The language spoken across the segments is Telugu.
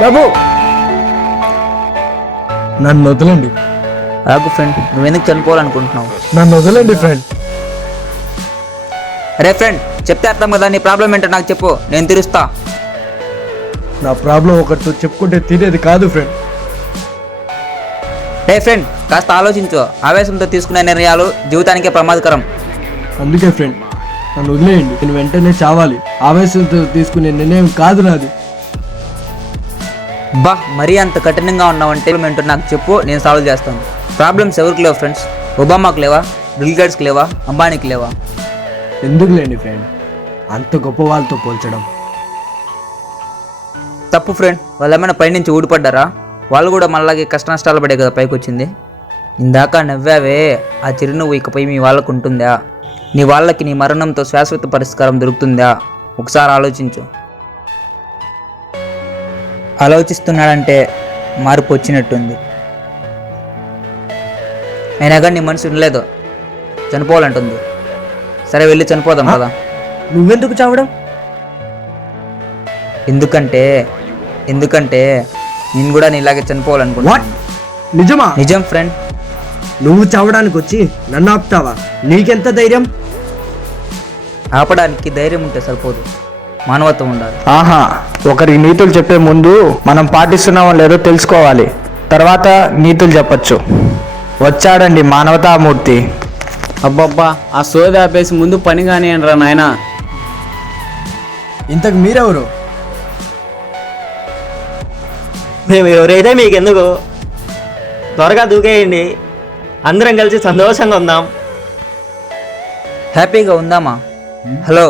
బాబు నన్ను వదలండి. ఆగు ఫ్రెండ్, నువ్వెందుకు చనిపోవాలనుకుంటున్నావు? నన్ను వదలండి ఫ్రెండ్. అరే ఫ్రెండ్, చెప్తే అర్థం కదా, నీ ప్రాబ్లం ఏంటో నాకు చెప్పు, నేను తీరుస్తా. నా ప్రాబ్లం ఒకరితో చెప్పుకుంటే తీరేది కాదు ఫ్రెండ్. రే ఫ్రెండ్, కాస్త ఆలోచించు. ఆవేశంతో తీసుకునే నిర్ణయాలు జీవితానికే ప్రమాదకరం. అందుకే ఫ్రెండ్ నన్ను వదిలేయండి. నేను వెంటనే చావాలి. ఆవేశంతో తీసుకునే నిర్ణయం కాదు నాది. బా, మరీ అంత కఠినంగా ఉన్నావంటే ఏంటో నాకు చెప్పు, నేను సాల్వ్ చేస్తాను. ప్రాబ్లమ్స్ ఎవరికి లేవు ఫ్రెండ్స్? ఒబామాకు లేవా? బిల్ గేట్స్కి లేవా? అంబానీకి లేవా? ఎందుకులేండి ఫ్రెండ్ అంత గొప్ప వాళ్ళతో పోల్చడం. తప్పు ఫ్రెండ్, వాళ్ళు ఏమైనా పైనుంచి ఊడిపడ్డారా? వాళ్ళు కూడా మళ్ళాగే కష్ట నష్టాలు పడే కదా పైకి వచ్చింది. ఇందాక నవ్వావే, ఆ చిరునవ్వు ఇకపై మీ వాళ్ళకు ఉంటుందా? నీ వాళ్ళకి నీ మరణంతో శాశ్వత పరిష్కారం దొరుకుతుందా? ఒకసారి ఆలోచించు. ఆలోచిస్తున్నాడంటే మార్పు వచ్చినట్టుంది. అయినా కానీ నీ మనసు వినలేదు, చనిపోవాలంటుంది. సరే వెళ్ళి చనిపోదాం కదా. నువ్వెందుకు చావడం? ఎందుకంటే నేను కూడా నీలాగే చనిపోవాలనుకుంటున్నాను. నిజమా? నిజం ఫ్రెండ్. నువ్వు చావడానికి వచ్చి నన్ను ఆపుతావా? నీకెంత ధైర్యం? ఆపడానికి ధైర్యం ఉంటే సరిపోదు, మానవత్వం ఉండాలి. ఆహా, ఒకరికి నీతులు చెప్పే ముందు మనం పాటిస్తున్నామో లేదో తెలుసుకోవాలి, తర్వాత నీతులు చెప్పచ్చు. వచ్చాడండి మానవతామూర్తి. అబ్బబ్బా, ఆ సోది ఆపేసి ముందు పని కానియండిరా నాయనా. ఇంతకు మీరెవరు? మేము ఎవరైతే మీకెందుకు, త్వరగా దూకేయండి, అందరం కలిసి సంతోషంగా ఉందాం. హ్యాపీగా ఉందామా? హలో,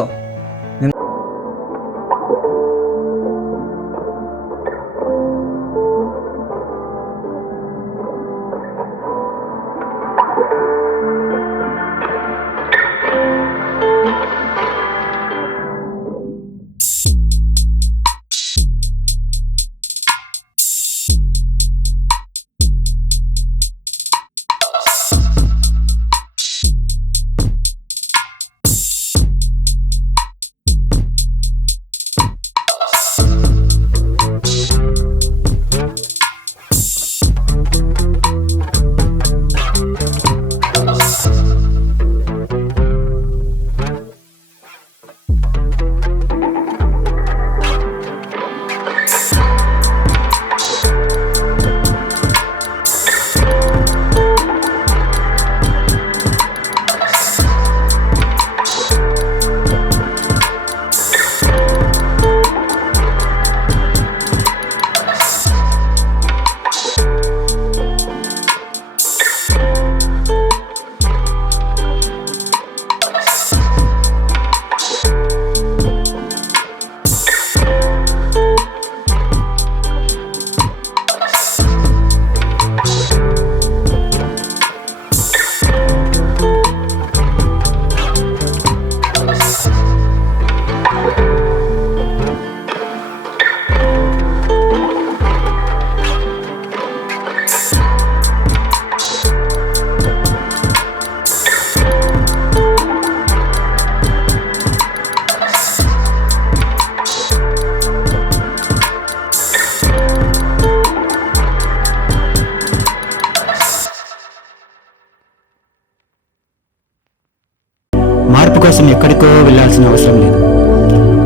మార్పు కోసం ఎక్కడికో వెళ్ళాల్సిన అవసరం లేదు.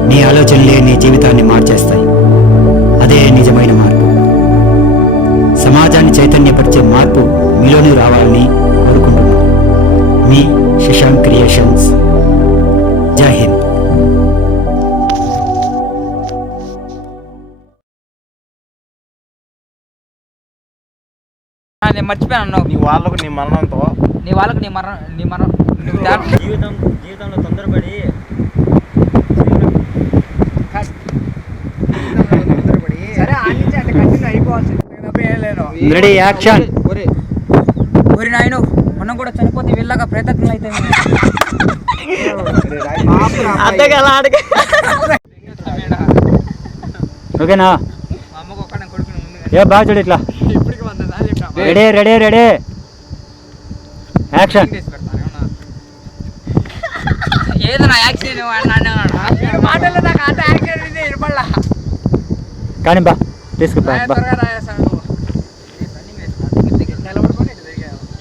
నీ ఆలోచనలే నీ జీవితాన్ని మార్చేస్తాయి. అదే నిజమైన మార్పు. సమాజాన్ని చైతన్యపరిచే మార్పు మీలోనే రావాలని కోరుకుంటున్నాను. మీ శశాంక్ క్రియేషన్స్. జై హింద్. నేను మర్చిపోయాను. నీ వాళ్ళకు నీ మరణంతో నీ వాళ్ళకి నీ మరణం జీవితంలో తొందరపడి రెడీ, యాక్షన్. ఒరి నాయను, మనం కూడా చనిపోతే వీళ్ళగా ప్రయత్నం అయితే ఓకేనా? ఏ బాగా చూడు ఇట్లా. Ready ready ready, action. ఏదైనా యాక్సిడెంట్ కానీ బా తీసుకురా